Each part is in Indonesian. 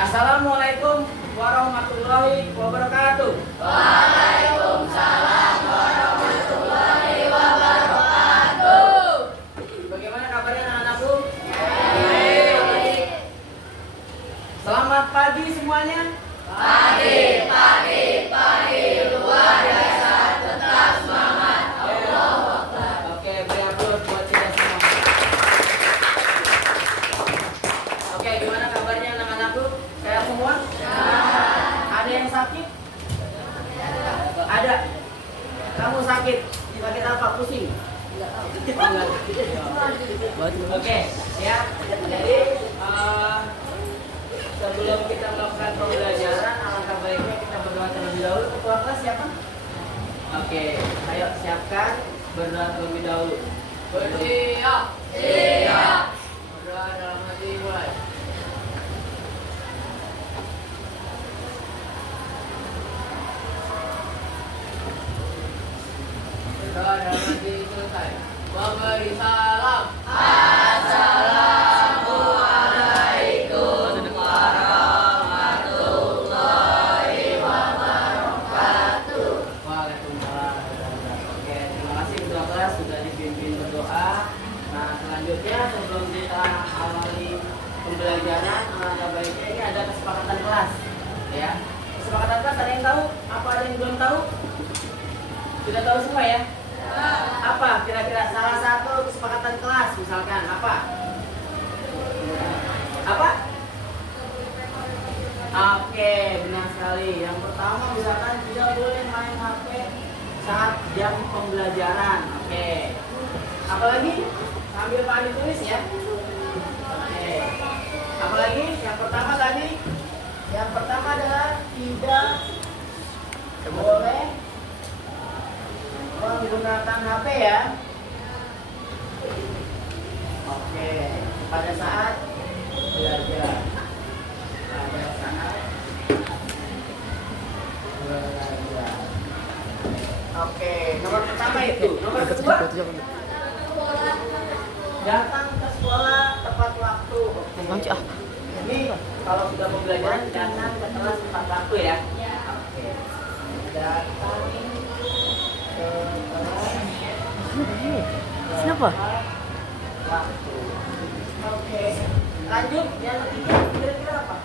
Assalamualaikum warahmatullahi wabarakatuh. Waalaikumsalam warahmatullahi wabarakatuh. Bagaimana kabarnya anak-anakku? Baik. Selamat pagi semuanya. Pagi, luar biasa, tetap semangat. Allahu Akbar. Oke, beri aplaus buat kita semua. Oke, gimana kabarnya anak-anakku? Sehat semua? Ada yang sakit? Ada. Kamu sakit? Sakit apa? Pusing? Oh, enggak. Oke, ya. Jadi sebelum kita melakukan pembelajaran, alangkah baiknya kita berdoa terlebih dahulu. Ketua kelas siapa? Oke, ayo siapkan berdoa terlebih dahulu. Bersiap. Siap. Berdoa dalam hati mulai. Berdoa dalam hati selesai. Memberi salam. Assalamualaikum warahmatullahi wabarakatuh. Waalaikumsalam. Oke, terima kasih ketua kelas sudah dipimpin berdoa. Nah, selanjutnya sebelum kita awali pembelajaran, alangkah baiknya ini ada kesepakatan kelas, ya. Kesepakatan kelas ada yang tahu? Apa ada yang belum tahu? Sudah tahu semua ya? Apa kira-kira salah satu kesepakatan kelas misalkan apa? Apa? Oke, benar sekali. Yang pertama misalkan tidak boleh main HP saat jam pembelajaran. Oke. Apalagi sambil Pak Adi tulis ya. Oke. Apalagi yang pertama tadi? Yang pertama adalah tidak boleh menggunakan HP ya. Oke, pada saat belajar. Pada saat belajar. Oke, nomor pertama itu. Nomor kedua, datang ke sekolah tepat waktu. Oke. Ini kalau sudah pembelajaran datang ke kelas tepat waktu ya. Oke. Datang Siapa? Waktu. Oke. Lanjut yang ketiga kira-kira apa?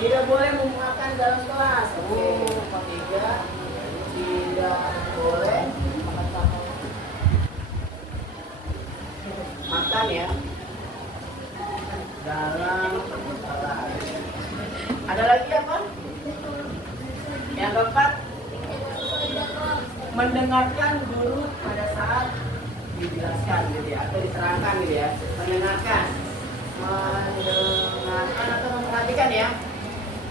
Tidak boleh memakan dalam kelas. Oke. Ketiga tidak boleh makan ya dalam kelas. Ada lagi apa? Yang keempat, mendengarkan guru pada saat dijelaskan gitu ya, atau diterangkan gitu ya. Mendengarkan atau memperhatikan ya,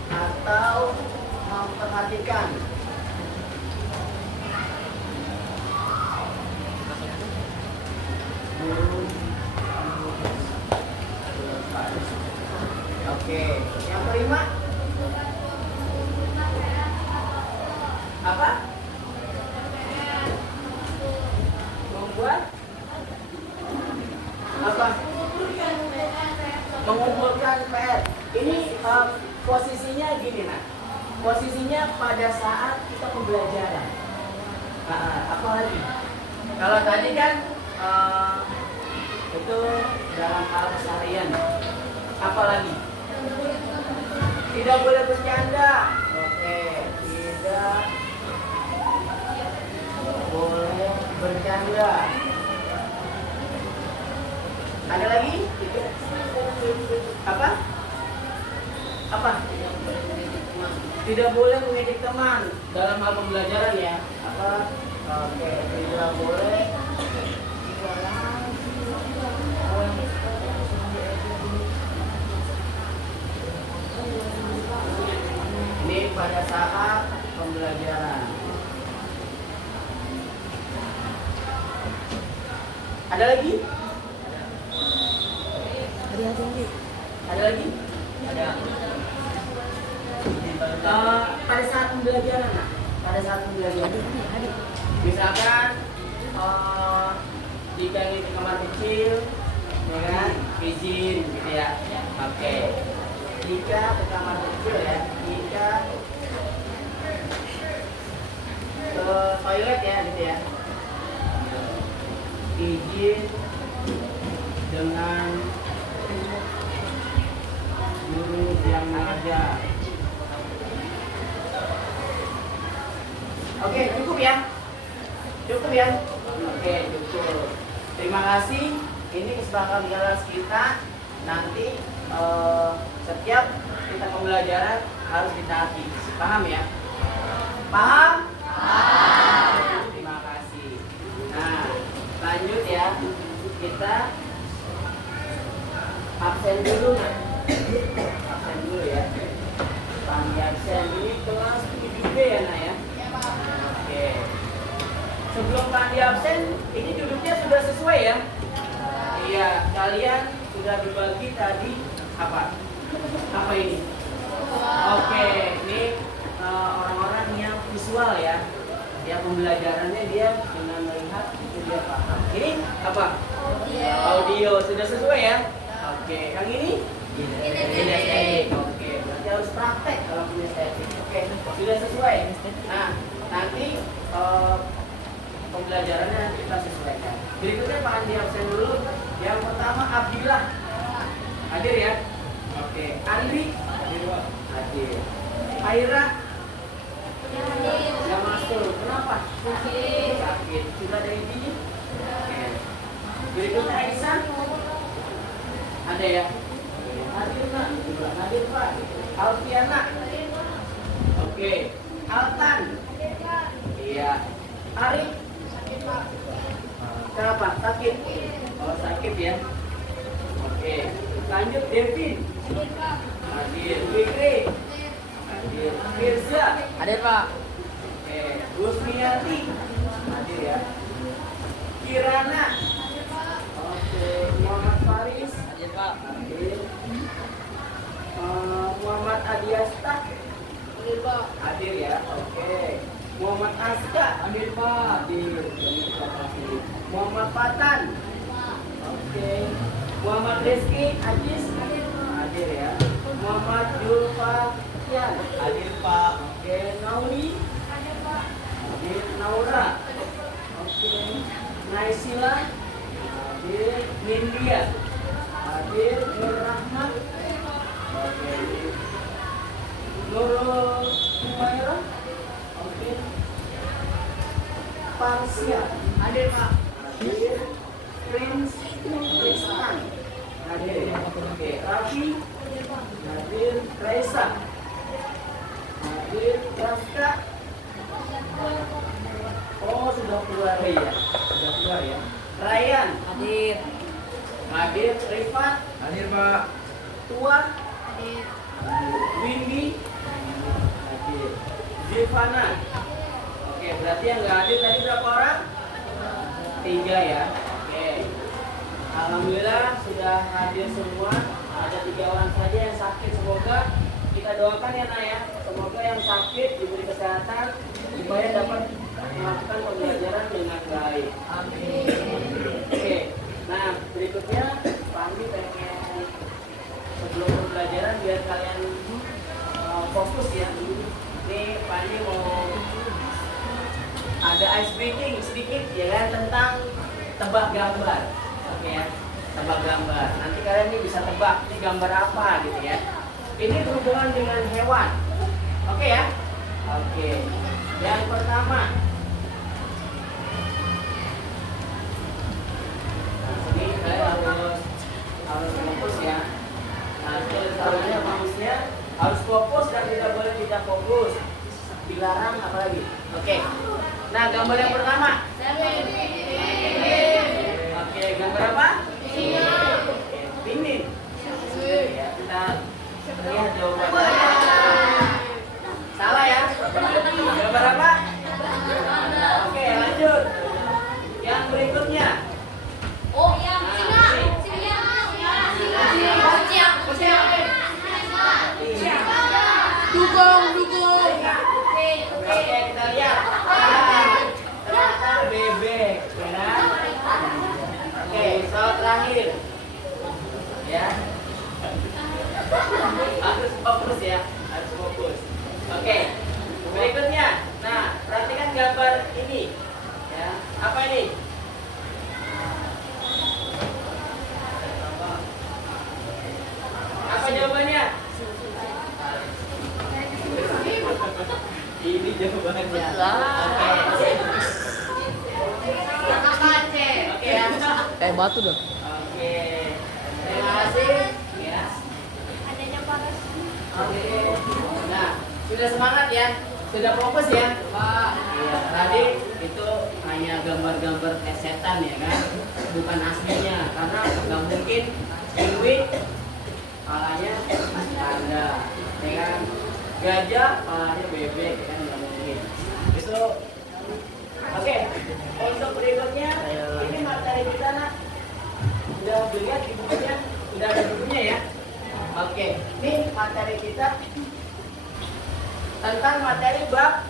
atau memperhatikan. Guru. Oke, yang kelima apa? Membuat apa? Mengumpulkan PR. Ini posisinya gini nah. Posisinya pada saat kita pembelajaran. Apa lagi? Kalau tadi kan itu dalam hal keseharian. Apa lagi? Tidak boleh bercanda. Oke, tidak boleh bercanda. Ada lagi? Apa? Apa? Tidak boleh mengejek teman dalam hal pembelajaran ya. Apa? Oke, tidak boleh. Ini pada saat pembelajaran. Ada lagi? Ada lagi? Ada. Pada saat pembelajaran, nah. Pada saat pembelajaran. Misalkan jika ini di kamar kecil, ya kan, izin gitu ya. Oke. Jika ke kamar kecil ya, jika ke toilet ya gitu ya. Izin dengan guru yang mengajar. Oke, cukup ya. Cukup ya. Oke, cukup. Terima kasih. Ini kesepakatan di kelas kita. Nanti setiap kita pembelajaran harus ditaati. Paham ya? Paham? Paham. Terima kasih. Nah, lanjut ya. Kita absen dulu. Absen dulu ya. Pandi absen ini kelas 7B ya, Nak ya? Oke. Sebelum pandi absen, ini duduknya sudah sesuai ya? Iya, kalian sudah dibagi tadi apa? Apa ini? Oke, ini orang-orang yang visual ya. Ya pembelajarannya dia dengan melihat itu dia paham. Ini apa? Audio sudah sesuai ya? Oke, yang ini? Kinestetik. Oke, berarti harus praktek kalau kinestetik. Oke, sudah sesuai. Nah, nanti pembelajarannya kita sesuaikan. Berikutnya Pak Andi absen dulu. Yang pertama Abdillah. Hadir ya? Oke. Andri? Hadir. Aira? Nggak masuk. Kenapa? Sakit. Sudah ada izinnya? Oke. Berikutnya Aisyah? Ada ya? Hadir Nak? Hadir Pak. Alfiana? Oke. Altan? Iya. Arif? Kenapa? Sakit? Oh sakit ya? Oke. Lanjut Devin? Hadir. Fikri? Hadir. Firza? Hadir Pak. Oke. Gusmiati? Hadir ya? Kirana? Oke. Muhammad Faris? Hadir Pak. Hadir. Muhammad Adiasta? Hadir Pak. Hadir ya? Oke. Muhammad Aska? Hadir Pak. Hadir. Terima kasih. Muhammad Fatan? Oke. Muhammad Rizky Ajis? Hadir ya. Muhammad Julfatian? Hadir Pak. Oke. Nauli? Hadir. Naura? Oke. Naisila? Hadir. Nindya? Hadir. Nur Rahmat? Oke. Nurul Humaira? Oke. Parsia? Hadir Pak. Hadir. Prince Tristan? Hadir. Oke. Raffi? Hadir. Raisa? Hadir. Rafka? Oh sudah keluar ya? Sudah keluar ya? Ryan? Hadir. Hadir. Rifat? Hadir Pak. Tua? Hadir. Windy? Hadir. Zivana? Oke, berarti yang nggak hadir tadi berapa orang? 3 ya. Oke. Alhamdulillah sudah hadir semua. Ada 3 orang saja yang sakit. Semoga kita doakan ya Nak ya. Semoga yang sakit diberi kesehatan supaya dapat melakukan pembelajaran dengan baik. Amin. Oke. Nah berikutnya Pak Andi pengen sebelum pembelajaran biar kalian fokus ya. Ini Pak Andi mau ada ice breaking sedikit ya kan tentang tebak gambar. Oke ya, tebak gambar. Nanti kalian ini bisa tebak ini gambar apa gitu ya. Ini berhubungan dengan hewan. Oke ya? Oke. Yang pertama. Nah, ini kalian harus fokus ya. Nah, caranya bagusnya harus fokus dan tidak boleh tidak fokus. Dilarang apalagi. Oke. Nah, gambar yang pertama. Oke, gambar apa? Pinguin. Ya, kita lihat jawabannya. Salah ya? Gambar apa? Oke, lanjut. Yang berikutnya. Oh, yang dukung. Oke, kita lihat. Nah, ternyata Harus fokus ya, harus fokus. Oke, berikutnya. Nah, perhatikan gambar ini. Ya, apa ini? Apa jawabannya? Ini jawabannya. Oke. Oke ya. Batu dong. Oke. Terima kasih. Ya. Oke. Nah, sudah semangat ya? Sudah fokus ya? Pak. Iya, tadi itu hanya gambar-gambar setan ya kan? Bukan aslinya, karena nggak mungkin penguin palanya ada, ya kan? Gajah palanya bebek, ya kan? Nggak mungkin. Itu. Oke. Untuk berikutnya, ini materi kita nak. Udah dilihat di bukunya? Udah ada bukunya ya? Oke. Ini materi kita tentang materi bab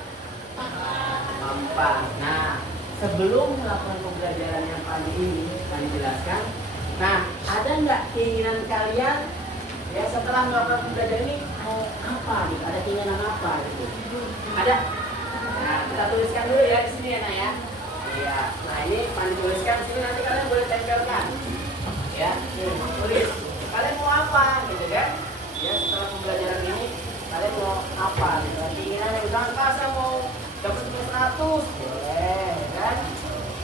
empat. Nah, sebelum melakukan pembelajaran yang pagi ini kami jelaskan. Nah, ada nggak keinginan kalian ya setelah melakukan pembelajaran ini mau apa? Gitu? Ada keinginan apa? Gitu? Ada? Nah, kita tuliskan dulu ya di sini ya, Nak ya. Iya. Nah, ini Pan tuliskan di sini, nanti kalian boleh tempelkan. Ya, tulis. Kalian mau apa? Gitu kan? Ya, setelah pembelajaran ini kalian mau apa? Gitu. Keinginan yang bilang, Kak, saya mau dapat 100, boleh kan?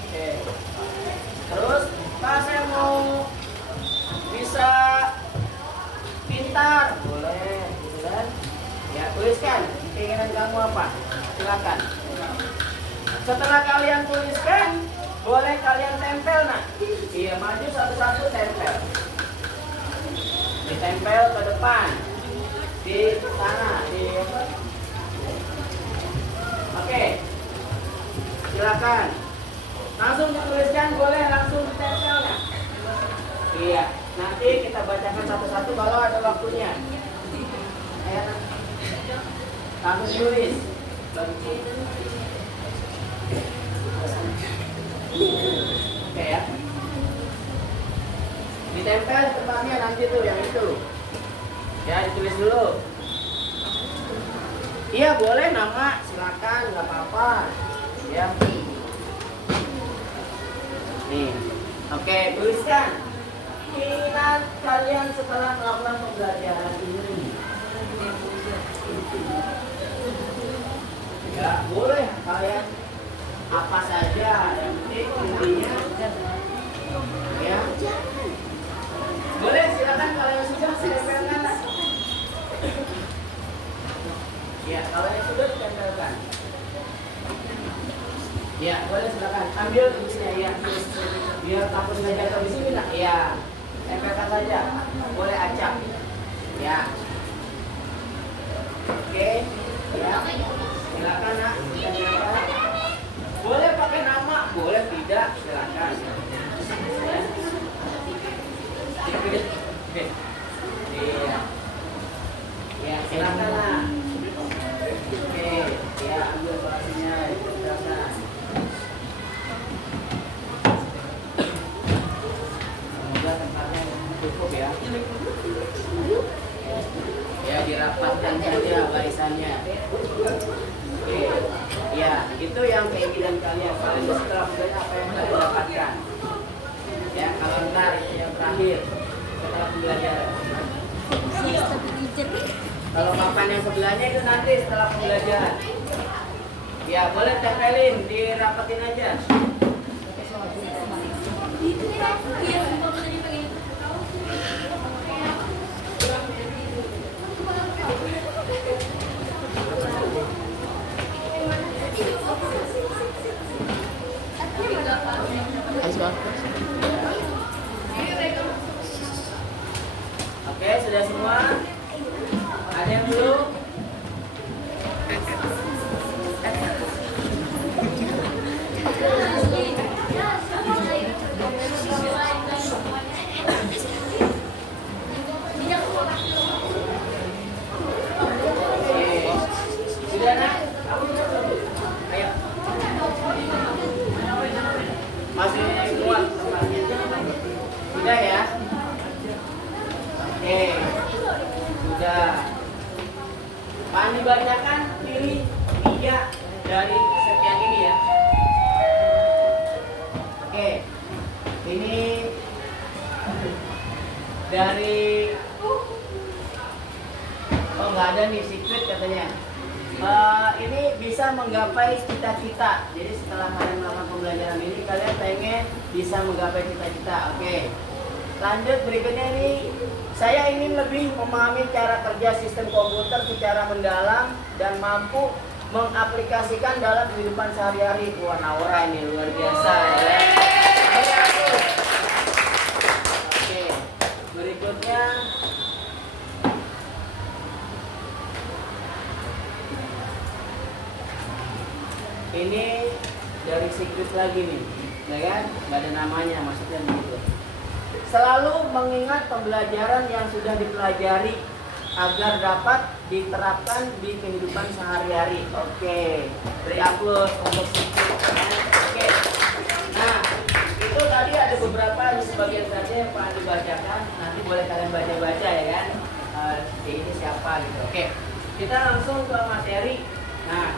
Oke. Terus, Kak, saya mau bisa pintar, boleh, gitu kan? Ya, tuliskan keinginan kamu apa? Silakan. Setelah kalian tuliskan, boleh kalian tempel, nak. Iya, maju satu-satu tempel. Ditempel ke depan. Di sana, di apa? Oke. Silakan. Langsung dituliskan, boleh langsung ditempel, nak. Iya. Nanti kita bacakan satu-satu kalau ada waktunya. Ayo, nak. Langsung tulis. Oke ya. Ditempel di tempatnya nanti tuh yang itu. Ya, ditulis dulu. Iya, boleh nama, silakan, nggak apa-apa. Ya. Nih. Oke, tuliskan keinginan kalian setelah melakukan pembelajaran ini. Ya, boleh kalian apa saja, yang penting intinya ya. Boleh, silakan kalau yang sudah ditempelkan. Ya, kalau yang sudah ditempelkan. Ya, boleh silakan ambil tulisnya ya. Biar takut nggak jatuh di sini nak. Ya, tempelkan saja. Boleh acak. Ya. Oke. Ya. Silakan nak. Silakan. Boleh pakai nama, boleh tidak, silakan. Ya. Iya. Ya, silakan lah. Oke, ya ambil balasnya, silakan. Semoga tempatnya cukup ya. Ya, dirapatkan saja barisannya. Oke. Ya, itu yang keinginan kalian. Kalian setelah belajar apa yang kalian dapatkan. Ya, kalau ntar yang terakhir setelah pembelajaran. Kalau papan yang sebelahnya itu nanti setelah pembelajaran. Ya, boleh tempelin, dirapetin aja. Oke, sudah semua? Ada yang belum? Sudah nak? Ayo. Masih kuat tempatnya. Sudah ya? Oke. Ya. Mau dibacakan, pilih 3 dari sekian ini ya. Oke. Ini dari nggak ada nih, secret katanya. Ini bisa menggapai cita-cita. Jadi setelah kalian melakukan pembelajaran ini, kalian pengen bisa menggapai cita-cita. Oke. Lanjut berikutnya nih. Saya ingin lebih memahami cara kerja sistem komputer secara mendalam dan mampu mengaplikasikan dalam kehidupan sehari-hari. Wah, Naura ini luar biasa ya. Oke. Berikutnya ini dari secret lagi nih, ya kan? Gak ada namanya, maksudnya begitu. Selalu mengingat pembelajaran yang sudah dipelajari agar dapat diterapkan di kehidupan sehari-hari. Oke, beri aplaus untuk secret. Oke. Nah, itu tadi ada beberapa sebagian saja yang pernah dibacakan. Nanti boleh kalian baca-baca ya kan? Ini siapa gitu. Oke, kita langsung ke materi. Nah,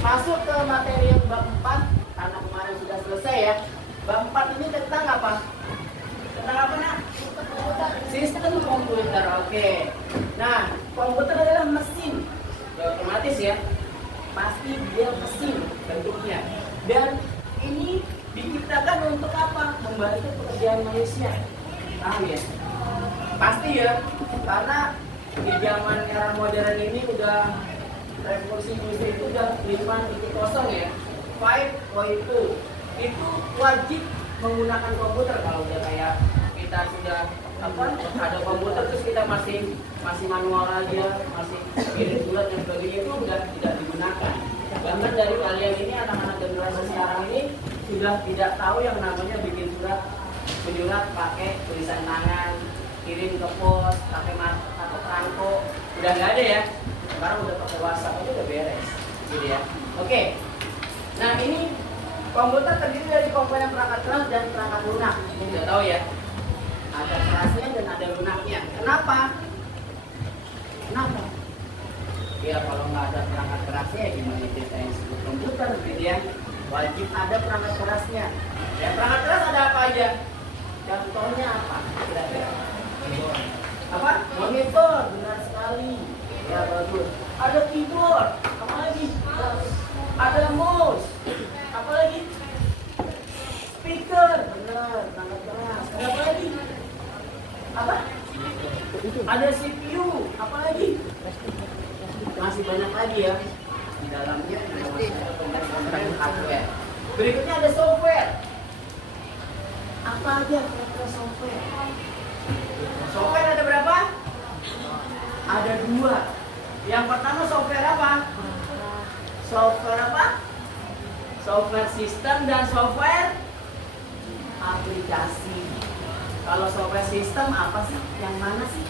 masuk ke materi yang bab 4 karena kemarin sudah selesai ya. Bab 4 ini tentang apa? Tentang apa nak? Sistem komputer. Oke. Nah, komputer adalah mesin. Ya, otomatis ya. Pasti dia mesin bentuknya. Dan ini diciptakan untuk apa? Membantu pekerjaan manusia. Paham ya? Pasti ya. Karena di zaman era modern ini udah revolusi industri itu udah 5.0 ya, 5.0 itu wajib menggunakan komputer. Kalau udah kayak kita sudah ada komputer terus kita masih manual aja, masih kirim surat dan sebagainya, itu udah tidak digunakan. Bahkan dari kalian ini anak-anak generasi sekarang ini sudah tidak tahu yang namanya bikin surat pakai tulisan tangan, kirim ke pos pakai atau perangko, udah nggak ada ya. Sekarang udah pakai WhatsApp aja udah beres, gitu ya. Oke. Nah, ini komputer terdiri dari komponen perangkat keras dan perangkat lunak. Ini udah tahu ya. Ada kerasnya dan ada lunaknya. Kenapa? Kenapa? Ya kalau nggak ada perangkat kerasnya ya gimana kita yang sebut komputer, gitu ya. Wajib ada perangkat kerasnya. Ya, perangkat keras ada apa aja? Contohnya apa? Kira-kira. Apa? Monitor, benar sekali. Ya bagus. Ada keyboard, apa lagi? Ada mouse, apa lagi? Speaker, benar, perangkat keras. Ada apa lagi? Apa? Ada CPU, apa lagi? Masih banyak lagi ya. Di dalamnya masih ada komponen hardware. Berikutnya ada software. Apa aja kira-kira software? Software ada berapa? Ada 2. Yang pertama software apa? Software apa? Software sistem dan software aplikasi. Kalau software sistem apa sih? Yang mana sih?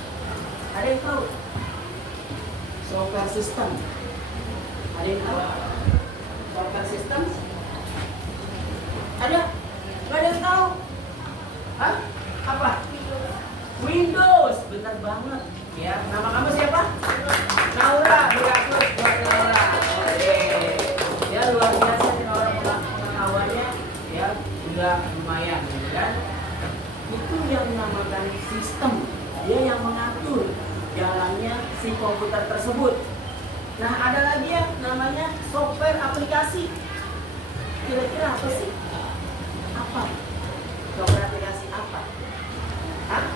Ada yang tahu? Software sistem. Ada yang tahu? Software sistem? Ada? Gak ada yang tahu? Hah? Apa? Windows. Benar banget. Ya, nama kamu siapa? Naura. Berakhir buat Naura. Oke. Ya luar biasa nih orang pengetahuannya. Ya udah lumayan, kan? Itu yang dinamakan sistem. Dia yang mengatur jalannya si komputer tersebut. Nah, ada lagi yang namanya software aplikasi. Kira-kira apa sih? Apa? Software aplikasi apa? Hah?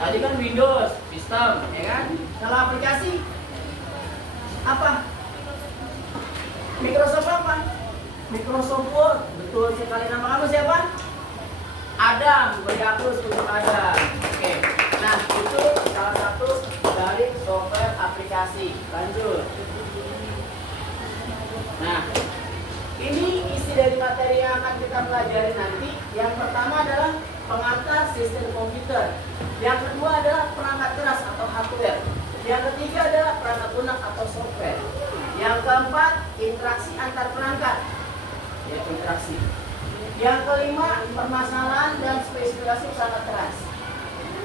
Tadi kan Windows, sistem, ya kan? Kalau aplikasi apa? Microsoft apa? Microsoft Word. Betul sekali. Nama kamu siapa? Adam. Beri aplaus untuk Adam. Oke. Nah, itu salah satu dari software aplikasi. Lanjut. Nah, ini isi dari materi yang akan kita pelajari nanti. Yang pertama adalah pengantar sistem komputer. Yang kedua adalah perangkat keras atau hardware. Yang ketiga adalah perangkat lunak atau software. Yang keempat, interaksi antar perangkat. Ya, interaksi. Yang kelima, permasalahan dan spesifikasi perangkat keras.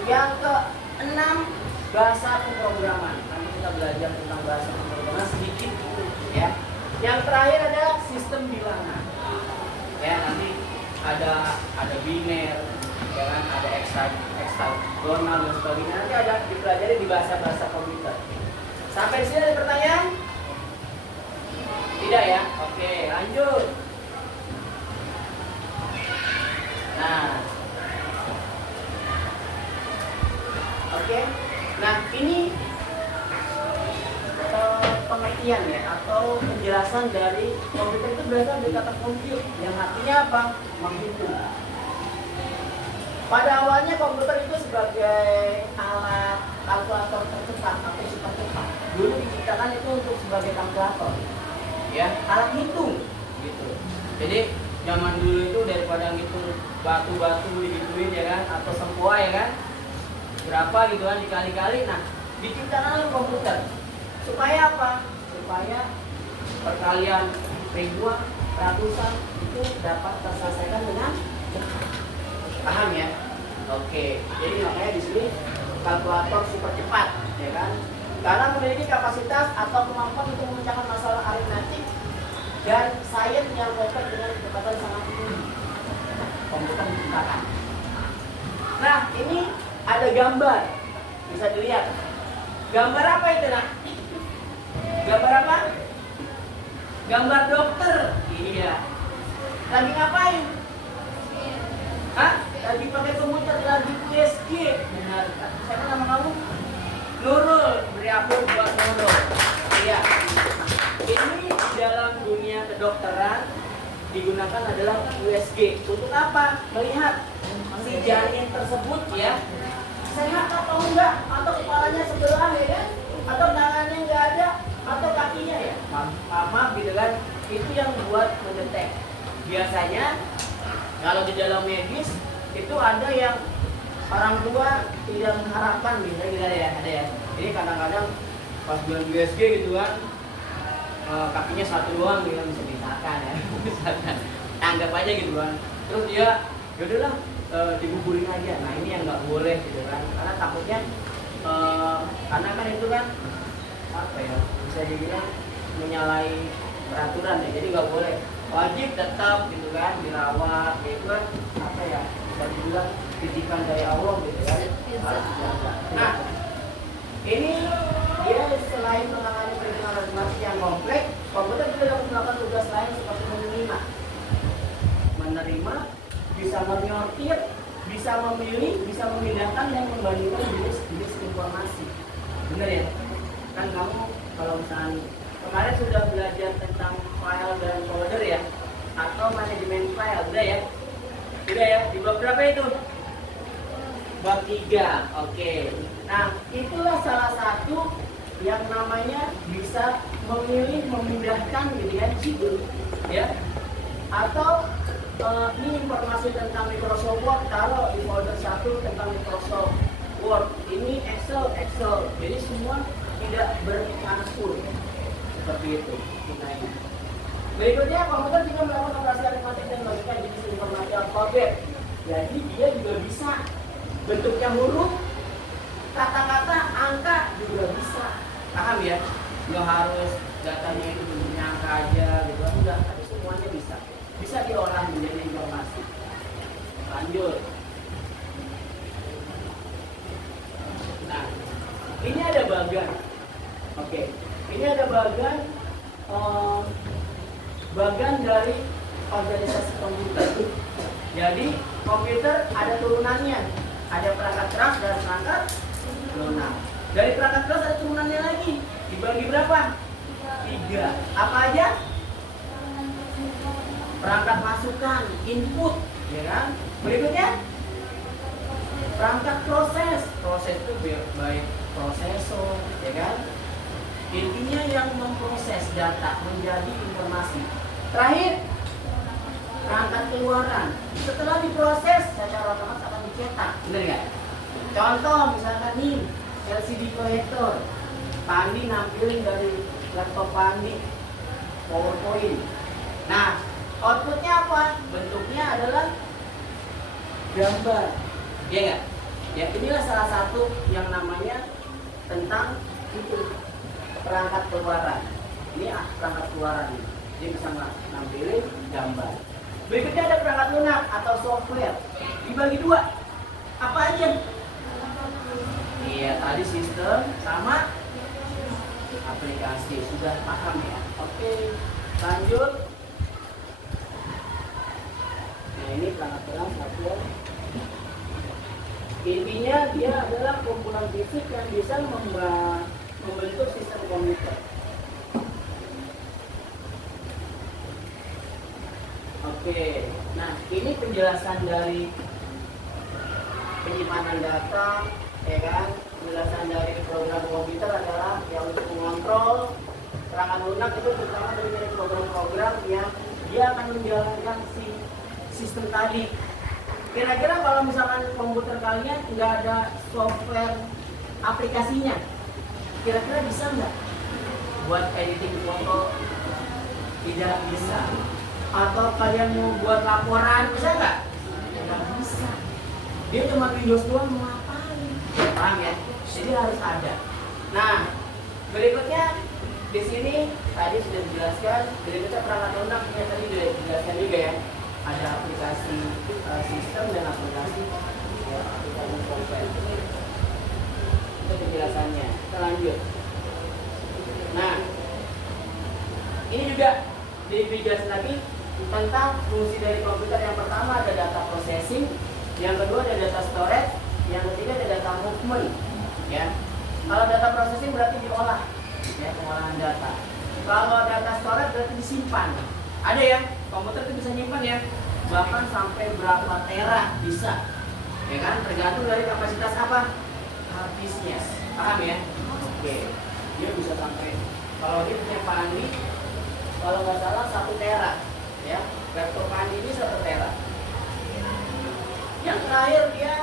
Yang keenam, bahasa pemrograman. belajar tentang bahasa pemrograman sedikit ya. Yang terakhir adalah sistem bilangan. Ya, nanti ada biner, ya kan, ada heksagonal dan sebagainya. Nanti ada dipelajari di bahasa komputer. Sampai di sini ada pertanyaan? Tidak ya? Oke, lanjut. Nah, oke. Nah, ini pengertian ya atau penjelasan dari komputer itu berasal dari kata compute yang artinya apa? Menghitung. Pada awalnya komputer itu sebagai alat kalkulator tercepat atau super cepat. Dulu diciptakan itu untuk sebagai kalkulator, ya, alat hitung, gitu. Jadi zaman dulu itu daripada ngitung batu-batu digituin ya kan, atau sempoa ya kan, berapa gitu kan dikali-kali. Nah, diciptakan oleh komputer supaya apa? Supaya perkalian ribuan, ratusan itu dapat terselesaikan dengan cepat. Paham ya? Oke. Jadi makanya di sini kalkulator super cepat, ya kan? Karena memiliki kapasitas atau kemampuan untuk memecahkan masalah aritmetik dan sains yang dapat dengan kecepatan sangat tinggi. Komputer diciptakan. Nah, ini ada gambar, bisa dilihat. Gambar apa itu, nak? Gambar apa? Gambar dokter. Iya. Lagi ngapain? Hah? Lagi pakai komputer, lagi USG. Benar. Siapa nama kamu? Nurul. Beri ampun buat Nurul. Iya. Ini di dalam dunia kedokteran digunakan adalah USG. Untuk apa? Melihat si janin tersebut ya sehat atau enggak, atau kepalanya sebelah ya kan, atau tangannya enggak ada, atau kakinya ya maaf gitu kan. Itu yang buat mendetek. Biasanya kalau di dalam medis itu ada yang orang tua tidak mengharapkan, misalnya gitu ada ya. Jadi kadang-kadang pas bulan USG gitu kan, kakinya satu doang gitu, bisa misalkan ya, misalkan anggap aja gitu kan. Terus dia yaudahlah digugurin aja. Nah ini yang nggak boleh gitu kan, karena takutnya karena kan itu kan apa ya, bisa dibilang menyalahi peraturan ya. Jadi nggak boleh, wajib tetap gitu kan dirawat, gitu kan apa ya, bisa dibilang titipan dari Allah gitu kan. Nah ini dia selain menangani perhitungan aritmatik yang kompleks, komputer juga dapat melakukan tugas lain seperti menerima, bisa menyortir, bisa memilih, bisa memindahkan dan membandingkan jenis-jenis informasi. Bener ya? Kan kamu kalau misalnya kemarin sudah belajar tentang file dan folder ya, atau manajemen file, udah ya? Udah ya? Di bab berapa itu? Bab 3. Oke. Nah, itulah salah satu yang namanya bisa memilih, memindahkan gitu ya, ya. Atau ini informasi tentang Microsoft Word, taruh di folder 1 tentang Microsoft Word. Ini Excel. Jadi semua tidak bercampur seperti itu. Berikutnya, komputer juga melakukan operasi aritmatik dan logika jenis informasi alfabet. Jadi dia juga bisa bentuknya huruf, kata-kata, angka juga bisa. Paham ya? Nggak harus datanya itu bentuknya angka aja gitu, enggak, tapi semuanya bisa. Bisa diolah menjadi informasi. Lanjut. Nah, ini ada bagan. Oke, ini ada bagan dari organisasi komputer. Jadi komputer ada turunannya, ada perangkat keras dan perangkat lunak. Dari perangkat keras ada turunannya lagi. Dibagi berapa? 3. Apa aja? Perangkat masukan, input, ya kan? Berikutnya perangkat proses. Proses itu baik prosesor, ya kan? Intinya yang memproses data menjadi informasi. Terakhir, perangkat keluaran. Setelah diproses, secara otomatis akan dicetak. Benar nggak? Contoh misalkan nih, LCD proyektor. Pak Andi nampilin dari laptop Pak Andi PowerPoint. Nah, outputnya apa? Bentuknya adalah gambar. Iya nggak? Ya inilah salah satu yang namanya tentang itu perangkat keluaran. Ini perangkat keluaran. Dia bisa nampilin gambar. Berikutnya ada perangkat lunak atau software. Dibagi dua. Apa aja? Iya, tadi sistem sama aplikasi. Sudah paham ya? Oke, lanjut. Nah, ini perangkat lunak software. Intinya dia adalah kumpulan fisik yang bisa membentuk sistem komputer. Oke, nah ini penjelasan dari penyimpanan data, ya kan? Penjelasan dari program komputer adalah yang untuk mengontrol perangkat lunak itu terutama dari program-program yang dia akan menjalankan si sistem tadi. Kira-kira kalau misalkan komputer kalian nggak ada software aplikasinya, kira-kira bisa nggak buat editing foto? Tidak bisa. Atau kalian mau buat laporan, bisa nggak? Nggak bisa. Dia cuma Windows doang mau ngapain? Paham ya? Jadi harus ada. Nah, berikutnya di sini tadi sudah dijelaskan. Berikutnya perangkat lunak yang tadi sudah dijelaskan juga ya. Ada aplikasi sistem dan aplikasi aplikasi software. Itu penjelasannya. Kita lanjut. Nah, ini juga dijelaskan lagi tentang fungsi dari komputer. Yang pertama ada data processing, yang kedua ada data storage, yang ketiga ada data movement. Ya, kalau data processing berarti diolah, ya, pengolahan data. Kalau data storage berarti disimpan. Ada ya, komputer itu bisa nyimpan ya, bahkan sampai berapa tera bisa, ya kan? Tergantung dari kapasitas apa hard disknya. Paham ya? Oke, dia bisa sampai, kalau dia punya Pandi, kalau nggak salah 1 tera, ya. Laptop Pandi ini 1 tera. Yang terakhir dia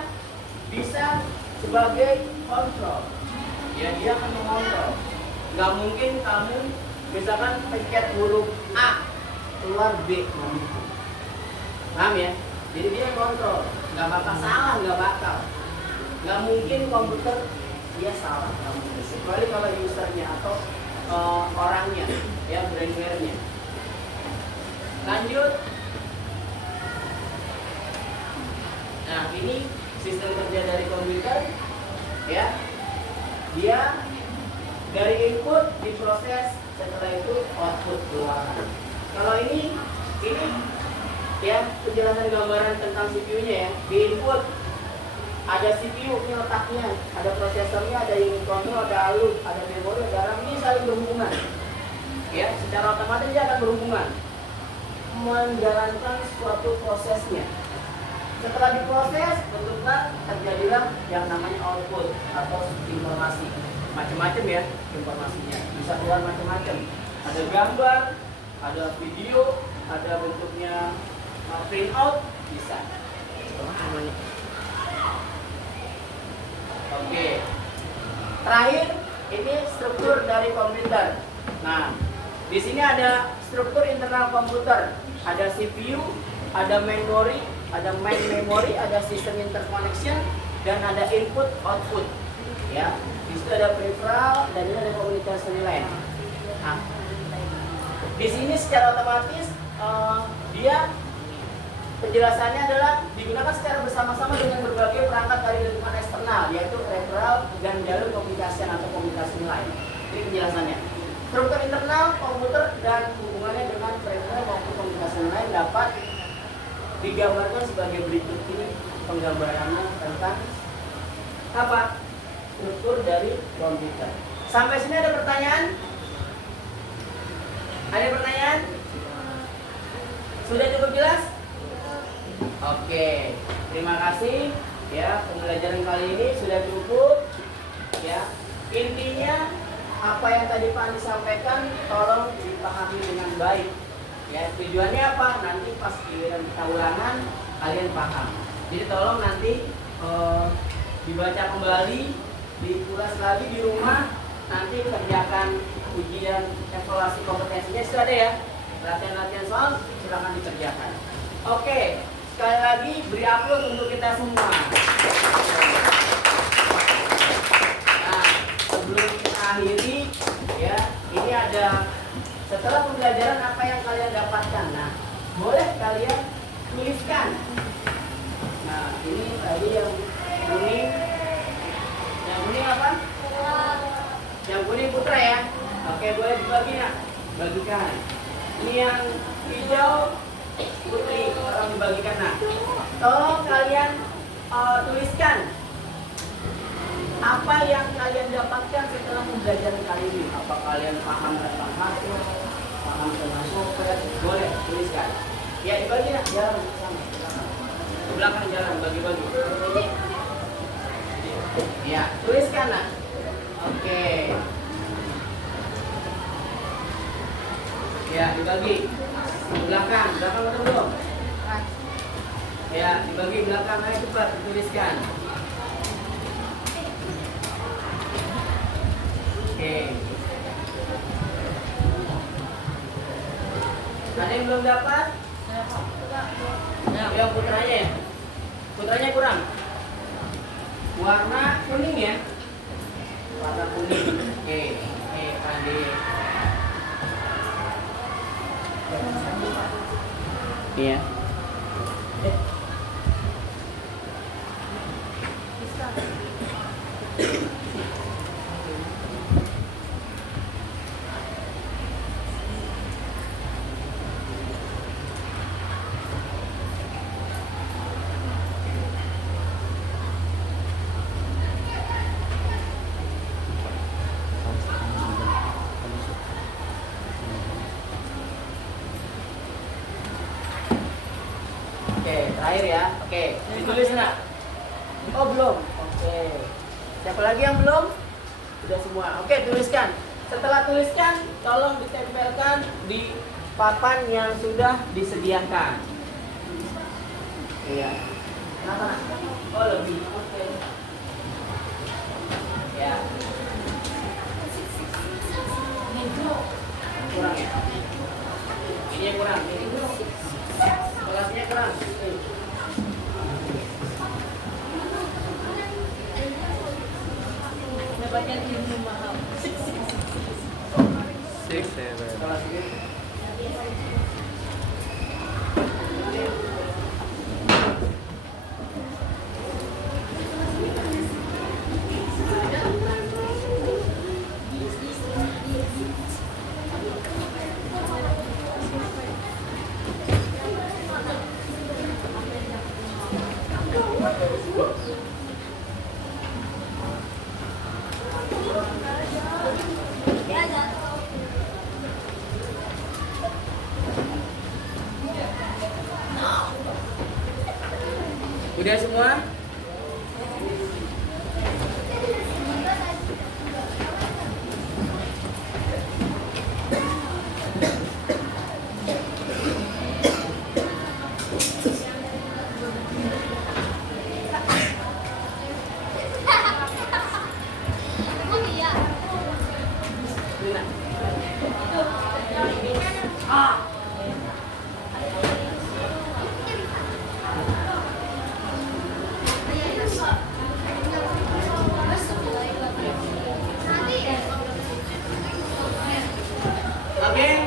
bisa sebagai kontrol, ya, dia akan mengontrol. Nggak mungkin kamu misalkan pencet huruf A keluar B, nggak mungkin. Paham ya? Jadi dia kontrol, nggak bakal salah, nggak mungkin komputer dia salah, nggak mungkin. Kecuali kalau usernya atau orangnya, ya, brainware-nya. Lanjut. Nah, ini sistem kerja dari komputer, ya. Dia dari input diproses, setelah itu output keluar. Kalau ini ya penjelasan gambaran tentang CPU-nya ya. Di input ada CPU, ini letaknya, ada prosesornya, ada unit control, ada ALU, ada memori, ada RAM. Ini saling berhubungan. Ya, secara otomatis dia akan berhubungan menjalankan suatu prosesnya. Setelah diproses, bentuklah terjadilah yang namanya output atau informasi. Macam-macam ya informasinya, bisa keluar macam-macam. Ada gambar, ada video, ada bentuknya print out, bisa. Oke. Terakhir, ini struktur dari komputer. Nah, di sini ada struktur internal komputer. Ada CPU, ada memory, ada main memory, ada sistem interconnection, dan ada input output. Ya, di situ ada peripheral dan ini ada komunikasi lain. Nah, di sini secara otomatis dia penjelasannya adalah digunakan secara bersama-sama dengan berbagai perangkat dari lingkungan eksternal, yaitu peripheral dan jalur komunikasi atau komunikasi lain. Ini penjelasannya. Struktur internal komputer dan hubungannya dengan peripheral maupun komunikasi lain dapat digambarkan sebagai berikut. Ini penggambarannya tentang apa? Struktur dari komputer. Sampai sini ada pertanyaan? Ada pertanyaan? Sudah cukup jelas? Oke, terima kasih ya, pembelajaran kali ini sudah cukup ya. Intinya apa yang tadi Pak Andi sampaikan tolong dipahami dengan baik ya. Tujuannya apa? Nanti pas giliran kita ulangan kalian paham. Jadi tolong nanti dibaca kembali, diulas lagi di rumah, nanti kerjakan ujian evaluasi kompetensinya sudah ada ya. Latihan-latihan soal silakan dikerjakan. Oke, sekali lagi beri aplaus untuk kita semua. Nah, sebelum kita akhiri ya, ada setelah pembelajaran apa yang kalian dapatkan. Nah, boleh kalian tuliskan. Nah, ini tadi yang kuning. Yang kuning apa? Yang kuning Putra ya. Oke, boleh dibagi nak. Bagikan. Ini yang hijau Putri, orang dibagikan nak. Tolong kalian tuliskan apa yang kalian dapatkan setelah pembelajaran kali ini. Apa kalian paham tentang hardware, paham tentang software? Boleh tuliskan. Ya dibagi nak. Jalan sama. Ke belakang jalan bagi-bagi. Ya, tuliskan nak. Oke. Ya, dibagi. Belakang atau belum? Ya, dibagi belakang. Ayo cepat dituliskan. Oke. Ada yang belum dapat? Ya, putranya ya? Putranya kurang? Warna kuning ya? Warna kuning. Oke, Pandi. Iya. Oke, terakhir ya. Oke, ditulis nak. Oh belum. Oke. Siapa lagi yang belum? Sudah semua. Oke, tuliskan. Setelah tuliskan, tolong ditempelkan di papan yang sudah disediakan. Iya. Kenapa nak? Oh lebih. Oke. Ya. Kurang ya? Ini yang kurang. Ini. Kelasnya kurang. Dapatnya ilmu mahal. 6, 7. Kelas ini. Udah semua? Oke.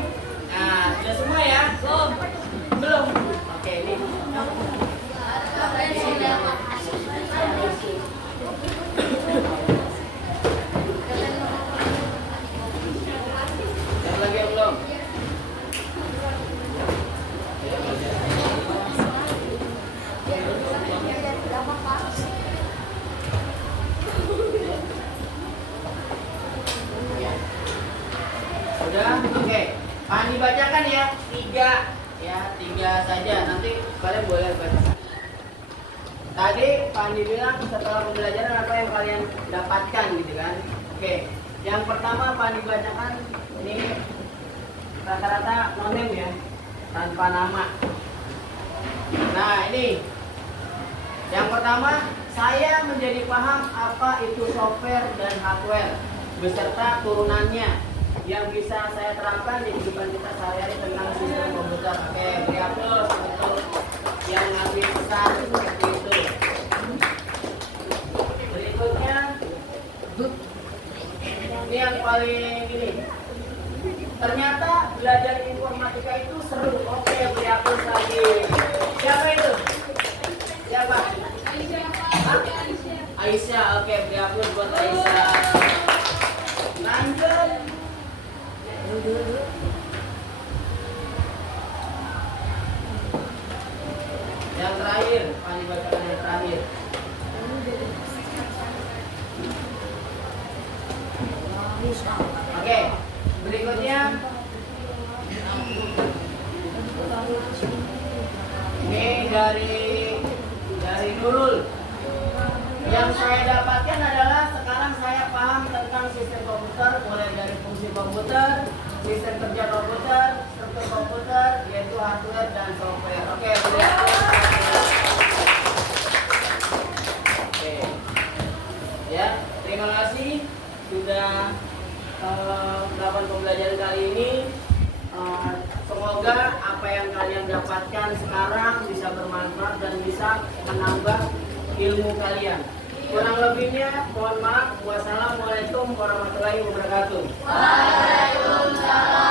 Nah, sudah semua ya? Belum. Belum. Oke, ini. Yang lagi yang belum? Sudah? Oke. Pan dibacakan ya. 3 ya, 3 saja. Nanti kalian boleh baca. Tadi Pandi bilang setelah pembelajaran apa yang kalian dapatkan gitu kan. Oke. Yang pertama Pandi bacakan ini rata-rata nonim ya, tanpa nama. Nah, ini. Yang pertama, saya menjadi paham apa itu software dan hardware beserta turunannya yang bisa saya terapkan di kehidupan kita sehari-hari tentang sistem komputer. Oke, beri aplaus untuk yang ngasih pesan seperti itu. Berikutnya, ini yang paling ini Ternyata belajar informatika itu seru. Oke, beri aplaus lagi. Siapa itu? Siapa? Hah? Aisyah. Oke, beri aplaus buat Aisyah. Lanjut. Yang terakhir, Pani bacakan yang terakhir. Oke, berikutnya ini dari Nurul. Yang saya dapatkan adalah sekarang saya paham tentang sistem komputer, mulai dari fungsi komputer, sistem kerja komputer, struktur komputer, yaitu hardware dan software. Oke, oke. Ya, terima kasih sudah melakukan pembelajaran kali ini. Semoga apa yang kalian dapatkan sekarang bisa bermanfaat dan bisa menambah ilmu kalian. Kurang lebihnya mohon maaf. Wassalamualaikum warahmatullahi wabarakatuh. Waalaikumsalam.